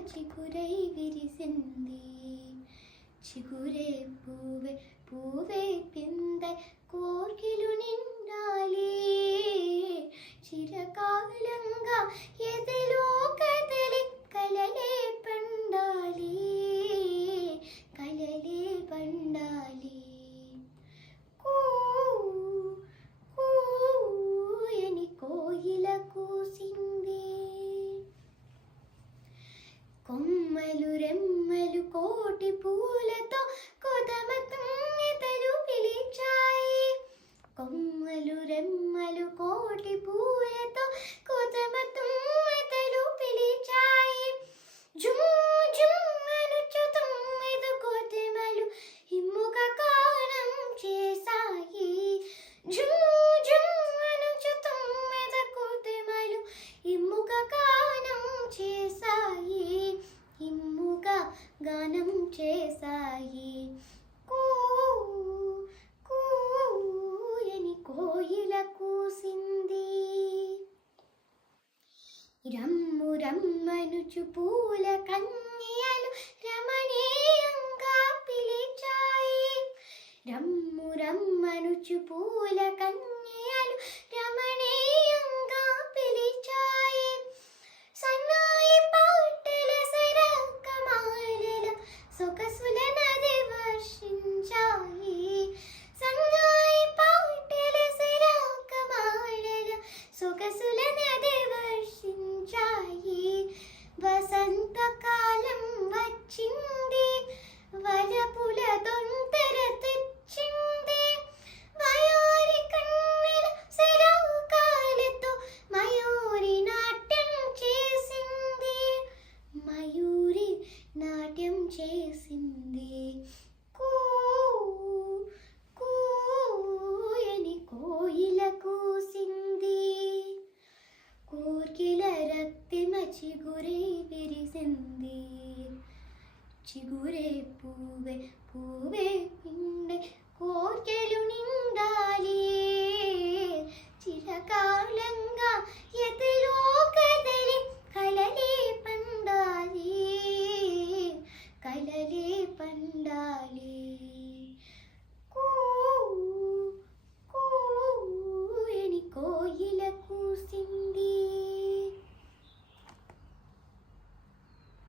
చిగురై విరిసింది. చిగురే పూవే పూవే పిందై కోర్కెలు నిండాలి. చిరకాలంగా ఎదలో కదలి కలలే పండాలి. కలలే పండాలి. కూయని కోయిల కూసింది. కొమ్మలు రెమ్మలు కోటి పూలతో కొదమ తుమ్మెదలు పిలిచాయి. కొమ్మలు రెమ్మలు కోటి పూలతో కొదమ తుమ్మెదలు పిలిచాయి. జుమ్ జుమ్ అనుచు తుమ్మెద కొదమలు ఇమ్ముగా గానం చేశాయి. జుమ్ జుమ్ అనుచు తుమ్మెద కొదమలు ఇమ్ముగా గానం చేశాయి. ఇమ్ముగా గానం చేశాయి. కూయని కోయిల కూసింది. రమ్ము రమ్మనుచు పూల కన్యలు రమణీయంగా పిలిచాయి. రమ్ము రమ్మనుచు పూల కన్యలు రమణీయంగా పిలిచాయి. సన్నాయి పాటల సరకమాలల సొగసుల నది వర్షించాయి. సన్నాయి పాటల సరకమాలల సొగసుల నది వర్షించాయి. వసంతకాలం వచ్చింది. వలపుల దొంతర తెచ్చింది. వయారి కన్నెల సరకాలతో మయూరి నాట్యం చేసింది. మయూరి నాట్యం చేసింది. కూయని కోయిల కూసింది. కోర్కెల రక్తిమ చిగురే విరిసింది. చిగురే పూవే పూవే